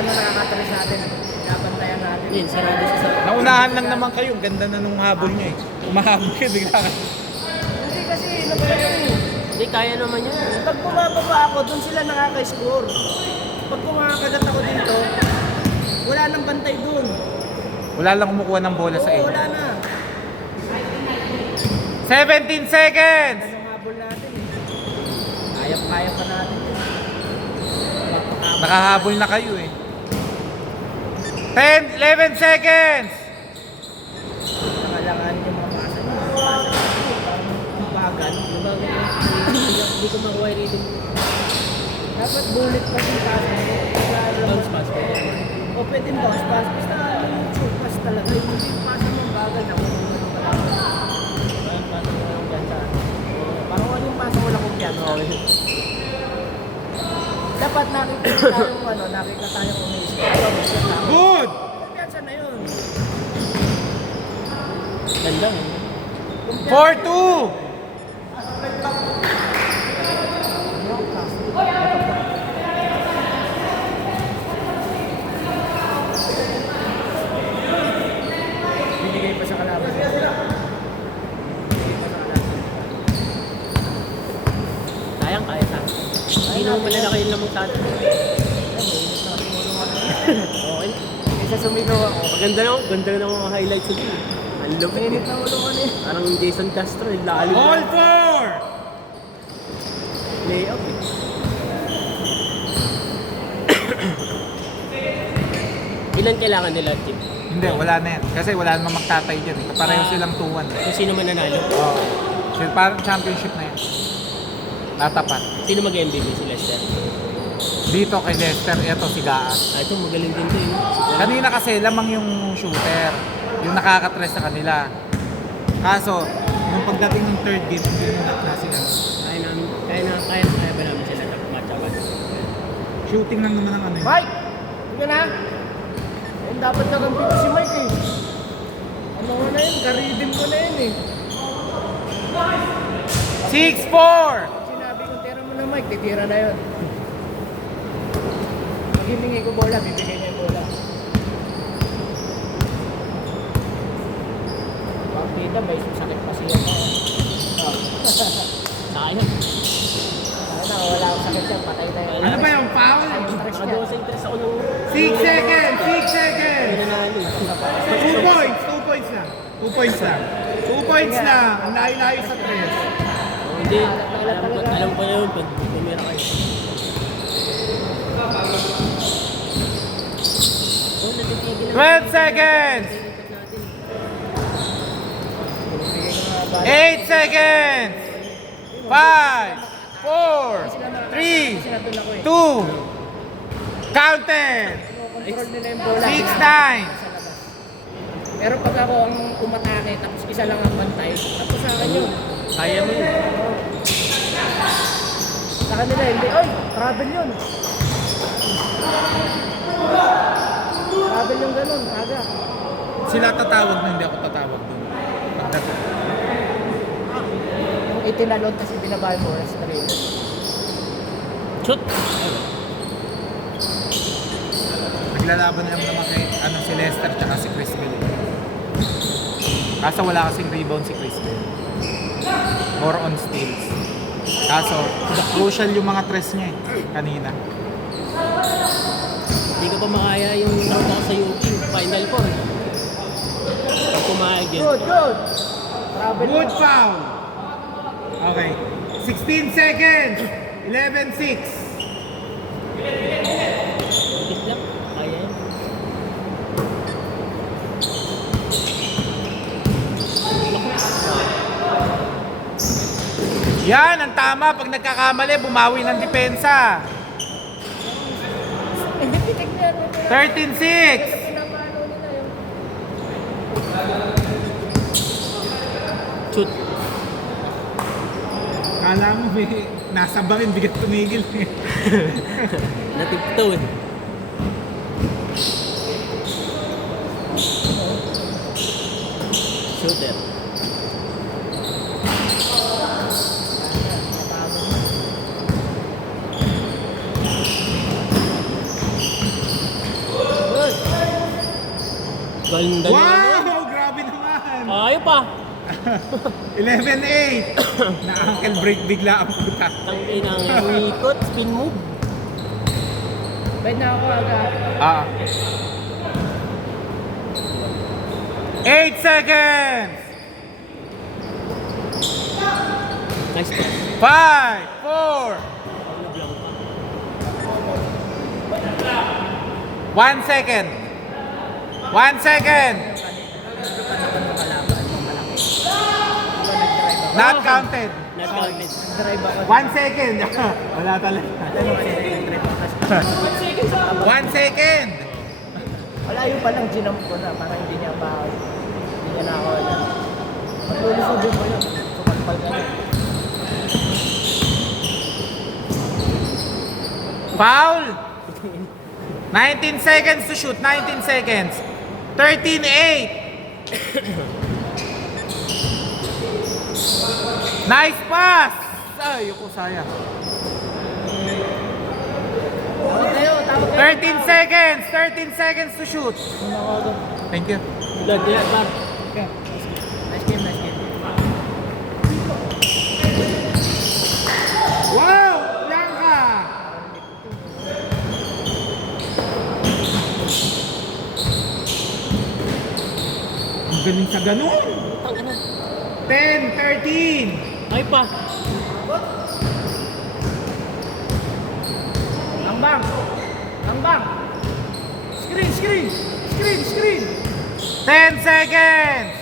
na nakakatras natin. Nabantayan natin. Yun, sarado sa sarado. Naunahan lang naman kayo. Ganda na nung habol niya eh. Umahabol kayo bigla ka. Hindi kasi, nabantayan. Hindi, kaya naman yun. Pag bumababa ako, doon sila nakaka-score. Pag kumakagat ako dito, wala nang bantay doon. Wala lang kumukuha ng bola sa Oo, inyo. wala na. 17 seconds! Anong habol natin eh. Kaya pa natin. Nakahabol na kayo eh. 10, 11 seconds! Nangalanganin yung mga pasa nyo. Ang bagal. Hindi ko makuha yung reading. Dapat bullet pa yung pasa mo. Bounce pass ko. O pwedeng bounce pass. Basta yung shoot pass talaga. Yung pasa mo bagal na kung ano ba lang. Parang pasa mo lang dyan sa parang ano yung pasa mo lang kung piano. Dapat nakikita tayong ano, nakikita tayong umisip. Good! Kumpiyansa na yun. Ganda eh. 4-2! Binigay pa sa kalaban. Binigay pa sa kalaban. Sayang, kaya sa akin. Hindi naman malalaki yun lang magtatan. Okay. Kaysa sumigaw ako. Maganda na, ganda na mga highlights ko din. Ang lupit Mainit eh. na ulo ko na eh. Parang Jason Castro, yung lalim All na. 4! Layup eh. Ilan kailangan nila, Chip? Hindi, wala na yan. Kasi wala namang magtatay dyan eh. Pareho silang 2-1. Kung sino man nanalo? Oo. So, parang championship na yan. Tatapat. Sino mag-MVP si Lester? Dito kay Lester, eto si Gaa. Ah, ito magaling din to eh. Kanina kasi lamang yung shooter. Yung nakakatres sa kanila. Kaso, nung pagdating ng third game, hindi naman na sila. Kaya ba namin sila match-up? Shooting lang naman ang ano yun. Mike! Hindi na. Ayun, dapat nagampi ko si Mike eh. Ano ko na yun? Garidin ko na yun eh. 6-4! Sinabi ko, tira mo na Mike, titira na yun. Pag himingi ko bola, bibigay niya yung bola. Partida, may sakit pa siya. Sayang. Ano, wala akong sakit yan, patay tayo. Ano ba yung foul? Nakagawa sa interest ako ng 6 seconds! 6 seconds! nanalo eh. 2 points! 2 points na. 2 points na. 2 points na. Ang layo-layo sa tres. Oh, hindi. Alam ko na yun pag tumira kayo. Oh, natitigil na. 12 seconds! 8 seconds! 5, 4, 3, 2, counted! Control nila yung bola. 6, 9. Pero pag ako ang umatake, tapos isa lang ang bantay, tapos sa akin yun. Kaya mo yun. Sa kanila, hindi, oy, travel yun. Travel yung ganun, aga. Sila tatawag na hindi ako tatawag dun. Pagdating. Yung itinalon kasi binabahay mo oras na rin. Shoot! Naglalaban na naman kay si Lester tsaka si Chris Bill. Kaso wala kasing rebound si Chris Bill. More on steals. Kaso, crucial yung mga tres niya eh, kanina. Hindi ko pa makaya yung round ako sa UP. Final 4. Pag pumayag yan. Good, good. Travel Good yun. foul! Okay. 16 seconds! 11-6. Ikit lang. Kaya yan. Yan, ang tama. Pag nagkakamali, bumawi ng depensa. 13-6. Shoot! Kala mo, nasa bangin, bigat tumigil. Natiptoon. Shooter. Ganda na ano. Wow! Grabe naman! Ayaw pa. 11-8! Na-ankle break bigla ang puta. Tangin ang ikot, spin move. Pwede na ako agad. 8 seconds! Nice pass. 5, 4, 1 second. 1 second. Not counted. Not counted. Drive ako. 1 second. Wala talaga. Ano kasi drive ako. 1 second. Wala yung palang ginamp ko na para hindi niya na ako. Maglulusubin mo yun. Sumagpal ka na. Foul. 19 seconds to shoot. 19 seconds. 13-8. Nice pass. Ay, ko sayang. Tawag kayo. 13 seconds. 13 seconds to shoot. Thank you. Blood, yeah, par. Okay. Nice game, nice game. Wow! Blanca! Ang galing sa ganun. Tangin na. 10, 13. Ayaw pa. Ambang! Ambang! Screen, screen! Screen, screen! 10 seconds.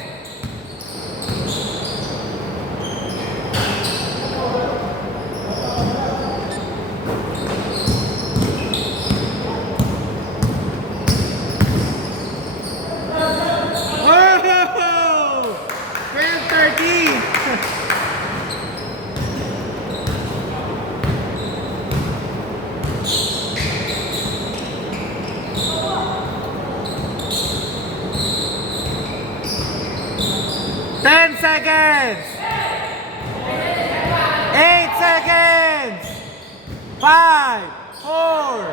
Oh! 12, 13. Ten seconds. 8 seconds. 5, 4.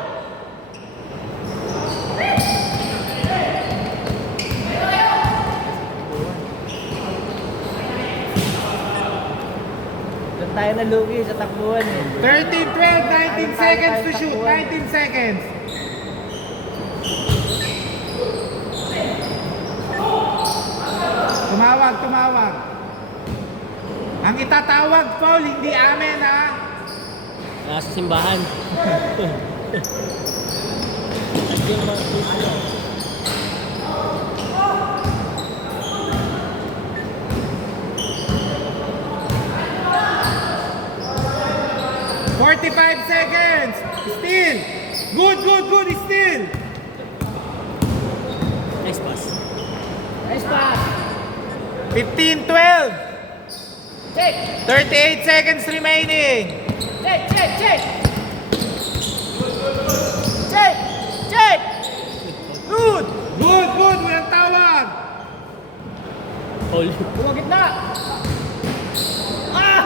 Doon tayo nalugi sa takbuhan eh. 13, 12, 19 seconds to shoot. 19 seconds. Tumawag, tumawag. Ang itatawag, Paul, hindi amin, ha? Sa simbahan. Forty-five seconds. Still. Good, good, good. Still. Nice pass. Nice pass! 15, 12. Check! 38 seconds remaining. Check, check, check! Check! Check! Good. Good, good. Walang tawag. Hold. Kumagit na! Ah!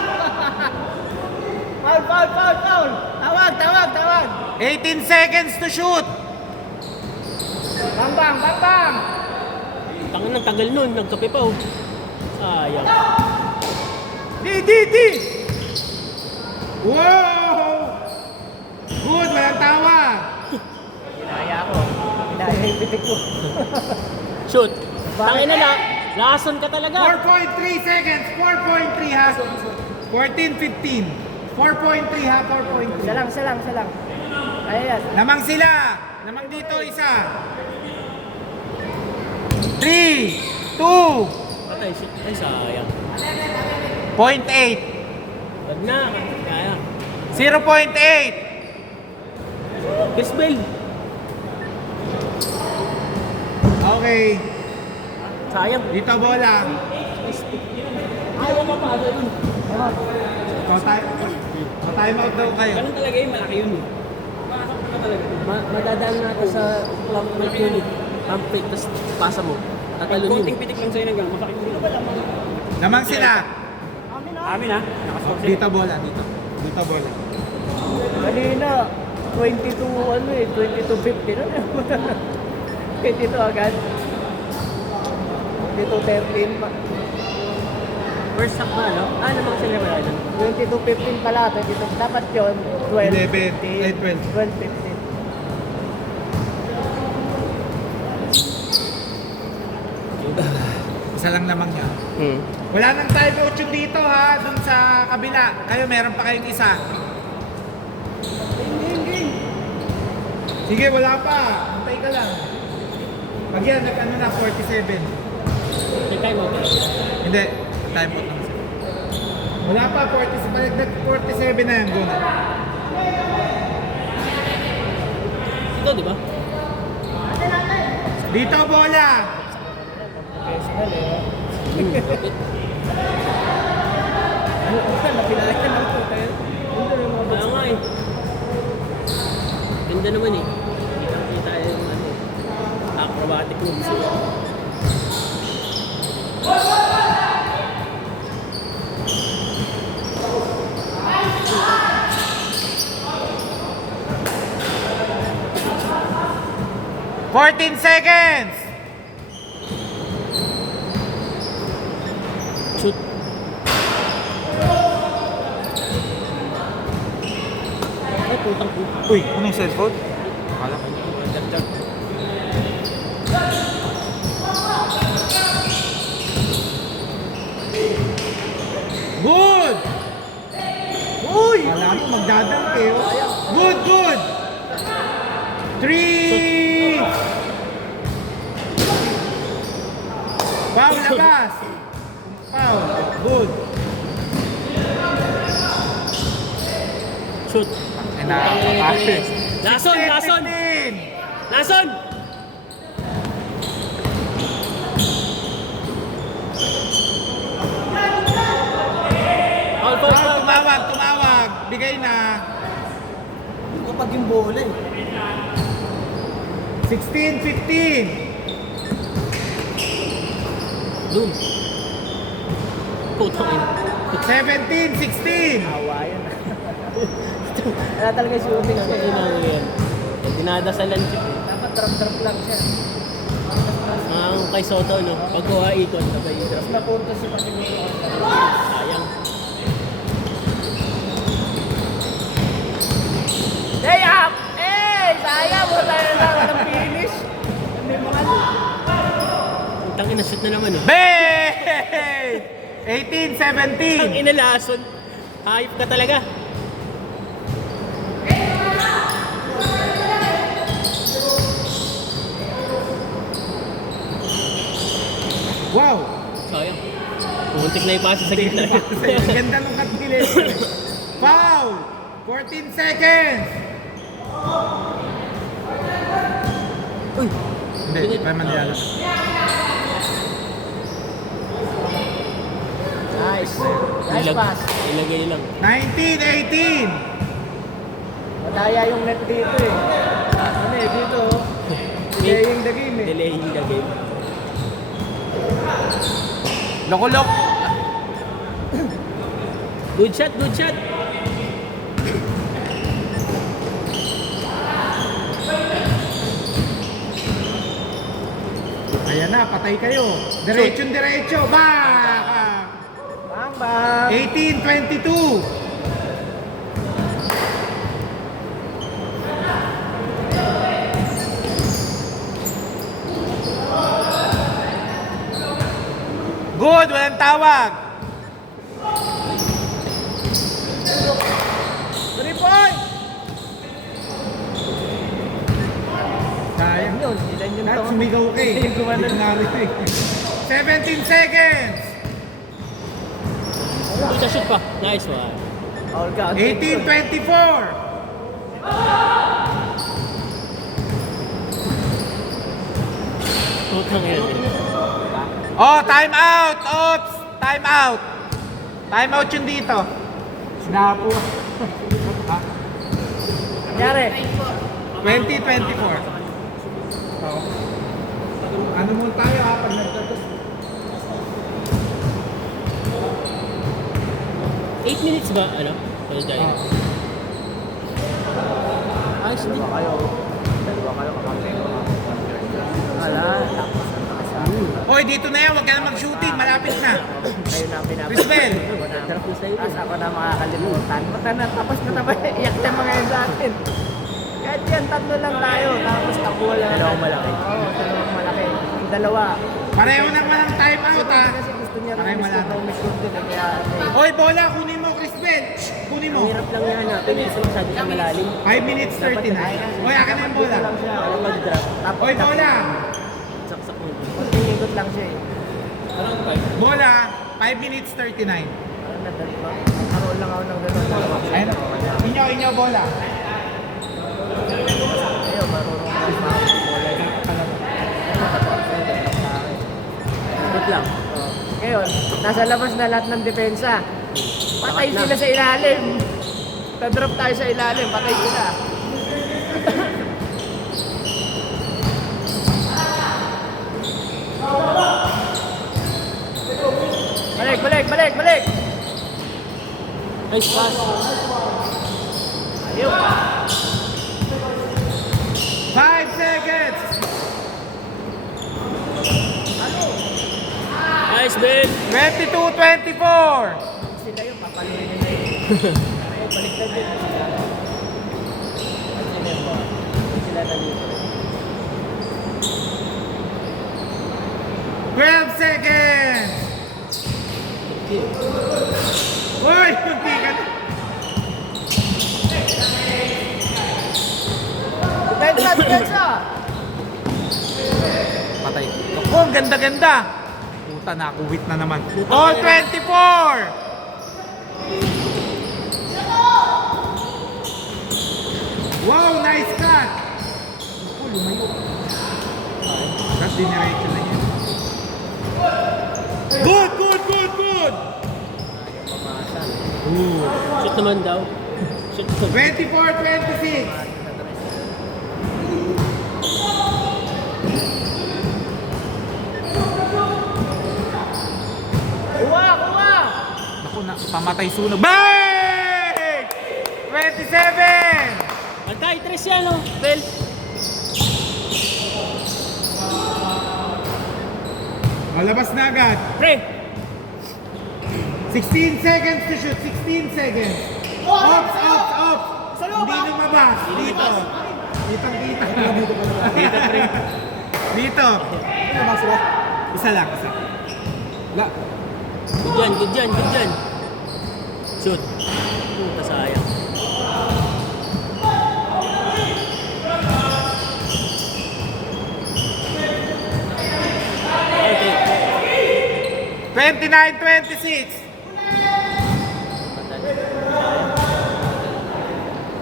Foul, foul, foul, foul! Tawag, tawag, tawag! 18 seconds to shoot. Bang, bang, bang, bang! Tangin ng tagal nun. Nagkape pa oh. Sayang. Di. Wow. Good. Walang tawag. Kinaya ko. Kinaya yung pitik ko. Shoot. Tangin na lang. Lason ka talaga. 4.3 seconds. 4.3 ha. 14, 15. 4.3 ha. 4.3. Isa lang, isa lang, isa lang. Ayas. Lamang sila. Lamang dito isa. 3, 2, Patay. Shoot. Ay, sayang. 0.8. Wag na. Kaya. 0.8. Chris Bell. Okay. Sayang. Dito bola. Ayaw ka pa. Ano yun? Time out daw kayo. Ganun talaga yun. Malaki yun. Madadaan natin sa club ng unit. Pump fake, tapos pasa mo. Tatalon yun. Konting pitik lang sa'yo nang gano'n. Masakit mo. Lamang sila. Amin ha. Dito bola. Dito. Dito bola. Kanina, 22, ano eh, 22.50 na. 22 agad. 22-13 pa. First half ba, no? Ano bang sila wala dyan? 22-15 pala, 22. Dapat yun, 11, 12. 12-15. Isa lang naman niya. Hmm. Wala nang time out yun dito ha, dun sa kabila. Kayo meron pa kayong isa. Sige, wala pa. Antay ka lang. Pag yan, nag-ano na, 47. May time out eh. Hindi, time out lang sila. Wala pa, 47. Nag-47 na yan doon. Ito, di ba? Dito, bola! Professional eh. Kapit. Napilala ka ng hotel. Kaya nga eh. Ganda naman eh. Kita yung ano, acrobatic moves. 14 seconds! Shoot. Ay, putang puto. Uy, ano yung cellphone? Akala ko. Good! Uy! Wala mo, magdadang kayo. Good, good! 3! Foul, labas! Foul, good. Shoot. Lason! Lason! Lason! Foul, foul, foul. Tumawag. Bigay na. Kapag yung bola eh. 16, 15. Doon. Putang ina. 17, 16. Awa yan. Wala talaga yung shooting Ano siya. na yan? Dinadasalan siya. Dapat drop lang siya. Ang kay Soto, no? Pagkuha ikot, sabay Mas drop. napunto siya kasi Sayang. Day up! Eh! Sayang! Wala tayo na ng finish. May mga Putang ina, shoot na naman, no? Bay! 18, Ang 17. ina, Lason. Hayop ka talaga. Wow! Sayang. Muntik na ipasa sa gitna. Ganda ng katbilis. Foul! 14 seconds. Uy! Hindi, pa man yan. Nice. Nice pass. Ilagay lang. 19, 18. Madaya yung net dito eh. Ano eh, dito oh. Delaying the game eh. Delaying the game. Loko-lok. Good shot, good shot. Ayan na, patay kayo. Diretso. Baka! Bang bang. 18, 22. Good, walang tawag. 3 points! Sayang. Yun, ilan yung Lahat to? sumigaw ka eh. Yung gumano. Hindi ko narinig. 17 seconds. Good shoot pa. Nice one. All count. 18, 24. Putang ina. Oh, time out! Oops! Time out! Time out yun dito. Sinapo. Ha? Nangyari. 2024. Oh. Ano mo tayo ha pag nagtatos? 8 minutes ba? Ano? Ano tayo? Ayos din. Dalawa kayo kapag Wala. Tapos ang takas. Oh, Hoy, dito na yan. Huwag ka na mag-shooting. Malapit na. Kayo na pinapit. Crisbel. Sarap na sa'yo. Tapos ako na makakalimutan. Baka na, tapos na naman. Iyak na mga yun sa akin. Kahit yan, tatlo lang tayo. Tapos takuha lang. Dalawang malaki. Oo, dalawang malaki. Yung dalawa. Pareho na walang time out, ha? Kasi gusto niya Pareho rin wala. mismo din. Kaya, Hoy, bola. Kunin mo, Crisbel. Kunin mo. Ang hirap lang yan hanapin kasi masyado siya malalim. 5 minutes 39. Hoy, akin na yung bola. lang siya. Alam mag-drop. Tapos, Hoy, bola. Saksak mo. konting ikot lang siya eh. Bola. 5 minutes 39. Ano na, dali ba? Karoon lang ako ng gano'n. Ayun. Inyo, bola. Ayun, marunong ako bola. Ikot lang. Ngayon, nasa labas na lahat ng depensa. Patay sila sa ilalim. Na-drop tayo sa ilalim, patay sila. Balik! Nice pass. Ayun. 5 seconds. Nice, Ben. 22-24. Sila yung papaluin nila yun. Baliktad din sila. At sila yung ba? Sila nalito. 12 seconds. Uy, kunti ka na. Depensa! Patay. Ako, ang ganda-ganda. Puta na, kuwit na naman. All 24! Wow, nice cut! Ako, lumayo. Cut, diniretso na yan. Good! Ooh. Shoot naman daw. Shoot naman. 24-26. Kuha! Naku, pamatay sunog. Bang! 27! Antay, tres yan, oh. Bel. Malabas na agad. Pre. 16 seconds to shoot. 16 seconds. Off. Hindi lumabas. Dito. Kitang-kita. Dito, pre. Dito. Isa lang. La. Good yan. Shoot. Puta, sayang. Okay. 29-26.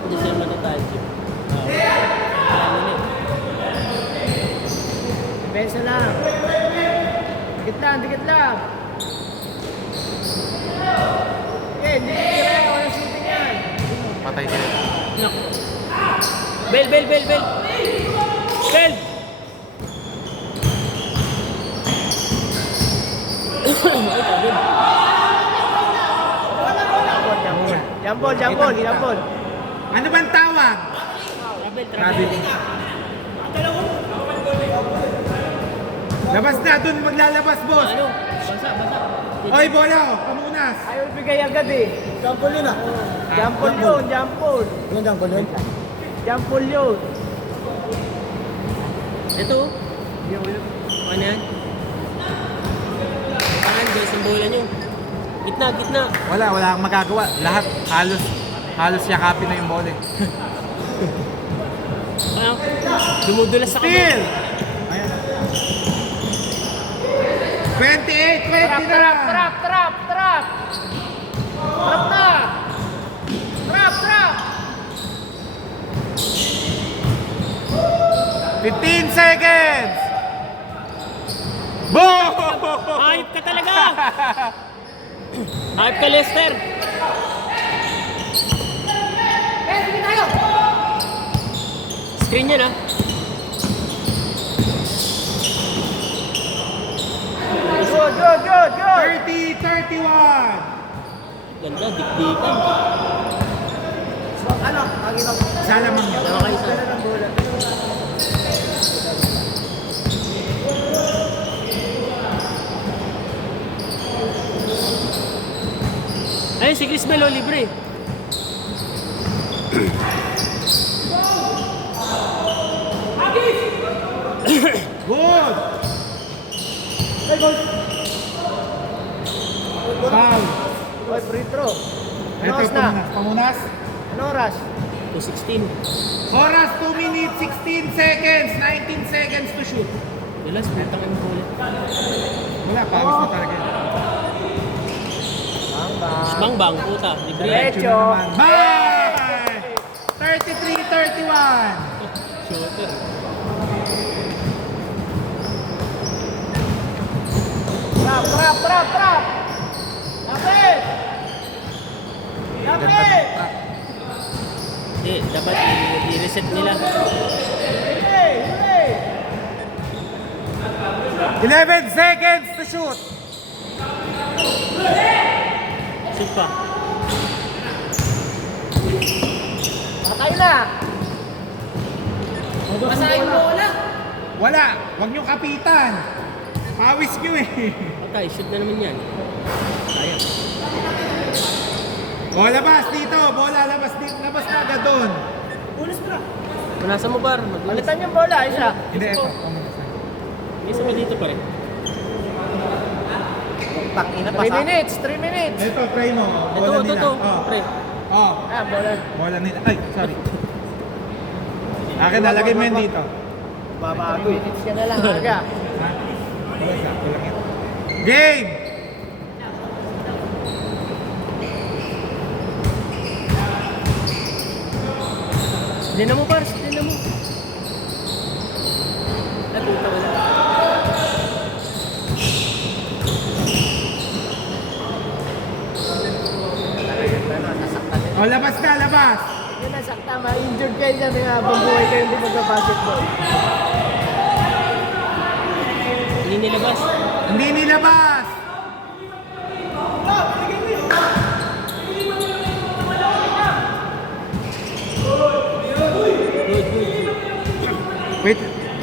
Hindi siya matatay. Depensa lang. Dikit lang. Hindi kaya walang shooting yan. Patay sila. Naku. Bel. Bel. Ay, tabi. Jambol. Ano bang tawag? Travel. Labas na. Doon maglalabas, boss. Ano? Basa. Oy, bola. Pamunas. Ayaw bigay agad eh. Jambol yun ah. Jampol yun. Ano jambol yun? Jampol yun. Ito. Ano yan? Saan guys ang bola nyo? Gitna. Wala kang magagawa. Lahat halos yakapin na yung bola. Ano? Dumudulas sa Still. 28-20 na. Trap na. Trap. 15 seconds. Boom! Hype ka talaga! Hype ka, Lester! Screen yan, ah. Good. 30-31. Ganda, dikdikan. Ano? Salamang yun. Dalawa kayo sa... Ayun, si Chris Melo, libre. Good! Foul. Oy, free throw. Ano Ito, oras na? pamunas. Ano oras? 2:16. Oras, 2 minutes, 16 seconds, 19 seconds to shoot. Dilas, putang ina ulit. Wala, pawis na talaga. Bang, puta. Libre. Diretso. Bye! 33-31. Shooter. Trap! Lapit! Lapit! Hindi, dapat i-reset nila. Huli! 11 seconds to shoot. Shoot pa. Patay na! Masahin mo wala! Wala, huwag nyo kapitan. Pawis nyo eh. Okay, shoot na naman yan. Sayang. O, labas dito. Bola, labas dito. Labas na agad doon. Punasan mo par. Mag-ulit. Palitan yung bola, isa. Hindi, ito. Pamunas na. Isa pa dito pa rin. 3 minutes, 3 minutes. Ito, try mo. Ito, Bola ito, nila. ito. Oh. Pre. Oh. Ah, bola. Bola nila. Ay, sorry. Akin, nalagay mo yun dito. Babago. 3 minutes ka na lang, aga. Ha? Wala, sakto lang yan. Game! Hindi na mo par. Hindi na mo. Ay, puta wala. O, labas na, labas. Yun na, sakta. Ma-injured kayo dyan. Bumbuhay kayo hindi magka-basketball. Hindi nilabas. Hindi nilabas.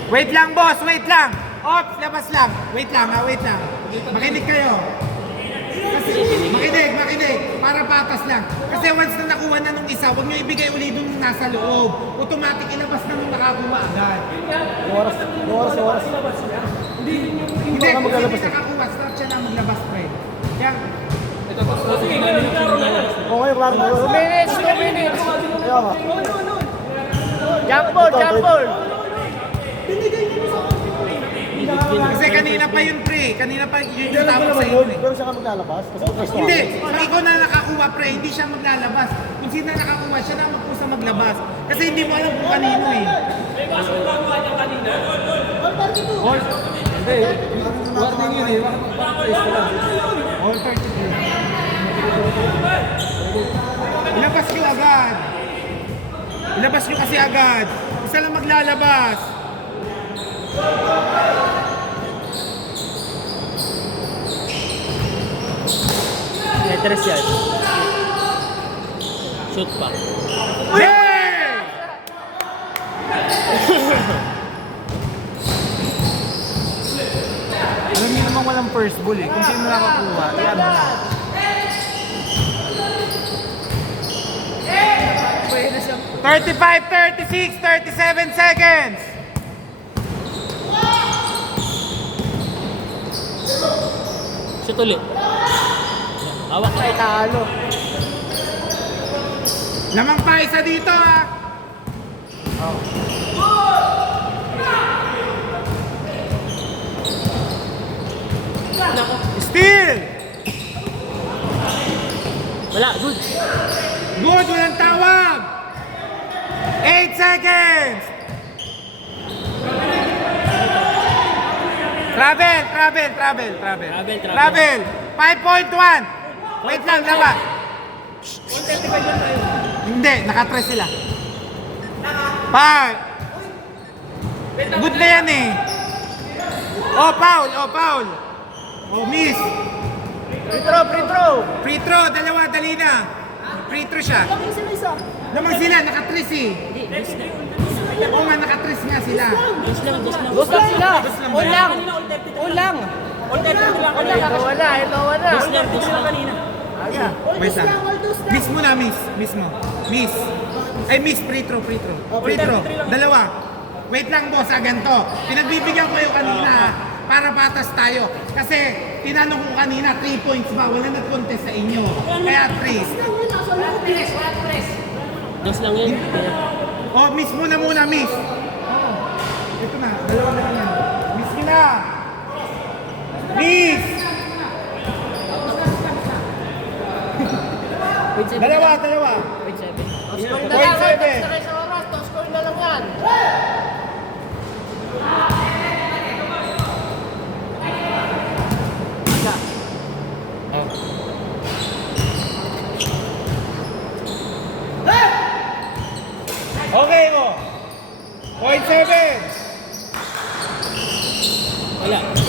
Wait lang, boss. Wait lang. Ops, labas lang. Wait lang, ha. Wait lang. Makinig kayo. Kasi, makinig. Para patas lang. Kasi once na nakuha na nung isa, huwag nyo ibigay uli dun nasa loob. Automatic ilabas na nung nakakuha agad. Oras. Hindi, kung hindi nakakuha, start siya lang maglabas, pre. Yan. Okay, klaro. 2 minutes, 2 minutes. Kaya nga. Jump ball. Kasi kanina pa yun, pre. Kanina pa yun Hindi yung alam ko tapos sa naman iyo, yun, eh. pero siya ka maglalabas. Kasi first one. Hindi, pag ikaw na nakakuha, pre, hindi siya maglalabas. Kung sino na nakakuha, siya na magpusa maglabas. Kasi hindi mo alam kung kanino eh. Warning yun eh. All 32. Ilabas nyo agad. Ilabas nyo kasi agad. Isa lang maglalabas. Letters yan. Shoot pa. Yeah! Alam niyo naman walang first ball eh. Kung sino nakakuha, yan mo na. Pwede siya. 35, 36, 37 seconds. Shoot ulit. Hawak ka. Ay, talo. Lamang pa isa dito ah. Steal! Wala, good. Good, walang tawag. 8 seconds. Travel. Travel. 5.1. Wait lang, labas. Hindi, nakatres sila. Foul. Good na yan eh. Oh, foul. Oh, miss. Free throw. Free throw, dalawa, dali na. Free throw siya. Lamang sila, nakatres eh. Oo nga, nakatres nga sila. Dos lang. Dos lang sila. All lang. All 30 lang. Ito wala. Dos lang. Ah, Kaya. Wait lang. Miss mo na, miss. Miss mo. Miss. Ay, miss, free throw, free throw. Free throw. Dalawa. Wait lang, boss, ganito. Pinagbibigyan ko kayo kanina para patas tayo. Kasi tinanong ko kanina, 3 points ba? Wala nag-contest sa inyo. Kaya 3. Dos lang yun. Oh, miss mo na muna, miss. Ito na, dalawa na lang yan. Miss mo na. Miss! Dalawa. Point 7. Point 7. Sa oras, toss score na lang yan. Okay mo. Point 7. Wala.